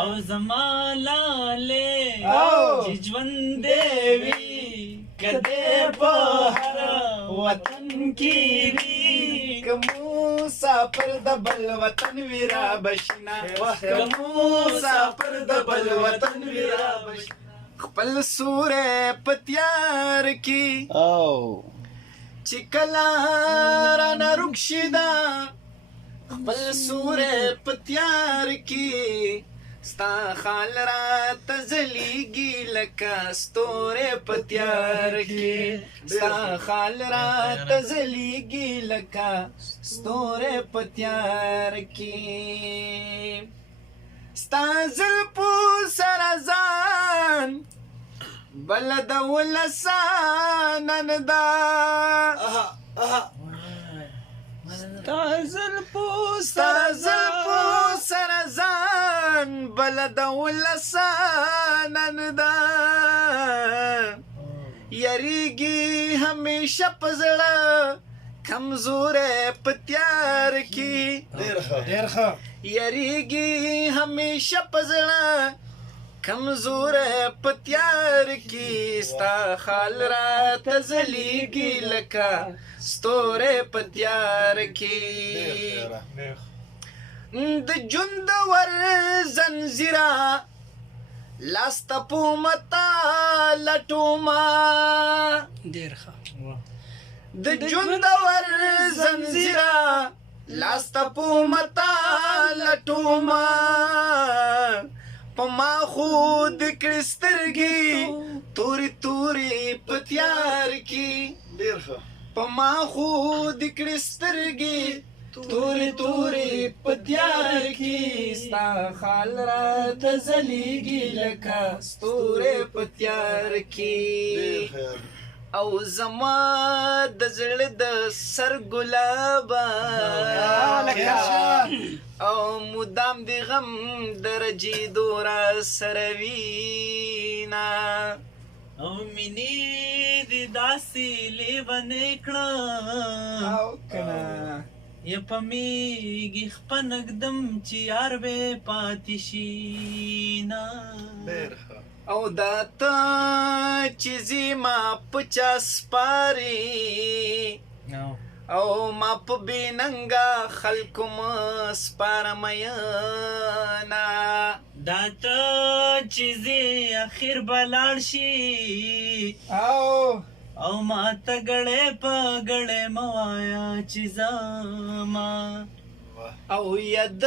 او زما لاله چې ژوند دې وي کدی په هر وطن کې وي که مسافر د بل وطن وي را بشنا که مسافر د بل وطن وي را بشنا خپل سوره په تیار کې چې کله رانه رکشي دا خپل سوره په تیار کې ستا خال راته ځلیږي لکه ستوری په تیار کې ستا خال راته ځلیږي لکه ستوری په تیار کې ستا زلفو سره ځان بلدوله سانن دا ستا زلفو سره ځان بلدوله سانن دا یریږي همیشه په زړه کمزوری په تیار کې ډېر ښه یریږي همیشه په زړه کمزوری په تیار کې ستا خال راته ځلیږي لکه ستوری په تیار کې د ژوند ور زنځیره لاسته پومتا لټوما ډېر ښه د ژوند ور زنځیره لاسته پومتا لټوما په ما خود کړې سترګې تورې تورې په تیار کې ډېر ښه په ما خود کړې سترګې تورې تورې په تیار کې ستا خال راته ځلیږي لکه ستوری په تیار کې او زما د زړه د سر ګلابه او مدام د غم درجې دورا سره وینا او مینې دې داسې لیونې کړه او کنه یا په میږي خپنږدم چې یار به پاتې شي نه ډېر ښه او دا ته چې زما په چا سپارې او ما په بېننګه خلکو مه سپاره میینه دا ته چې زه اخر به لاړ شي او ما ته ګړی په ګړی مه وایه چې زما او ید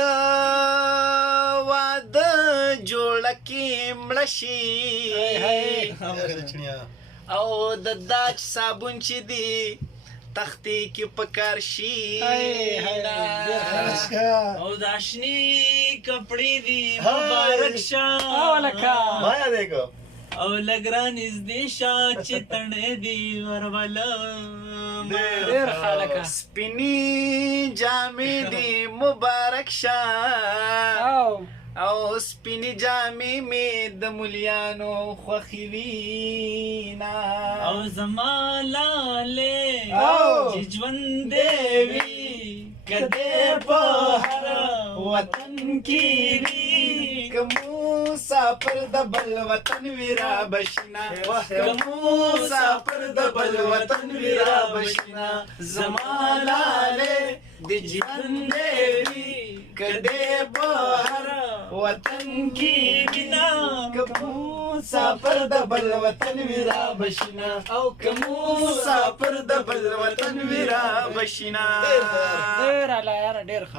واده جوړه کې مړه شي او د داج صابون چې دی تختې کې پکار شي او دا شنې کپړې دي مبارک شه مایا دیکھو او لږ رانږدې شه چې تڼۍ دي ورولم سپینې جامې دي مبارک شه او سپینې جامې مې د ملیانو خوښې وینا او زما لاله چې ژوند دې وي کدی په هر وطن کې وي که مسافر د بل وطن وي را بشنا که مسافر د بل وطن وي را بشنا زما لاله د ژوند دې وي کدی په هر وطن کې وینا که مسافر د بل وطن وي را بشنا او که مسافر د بل وطن وي را بشنا ډېر اعلی یاره ډېر ښه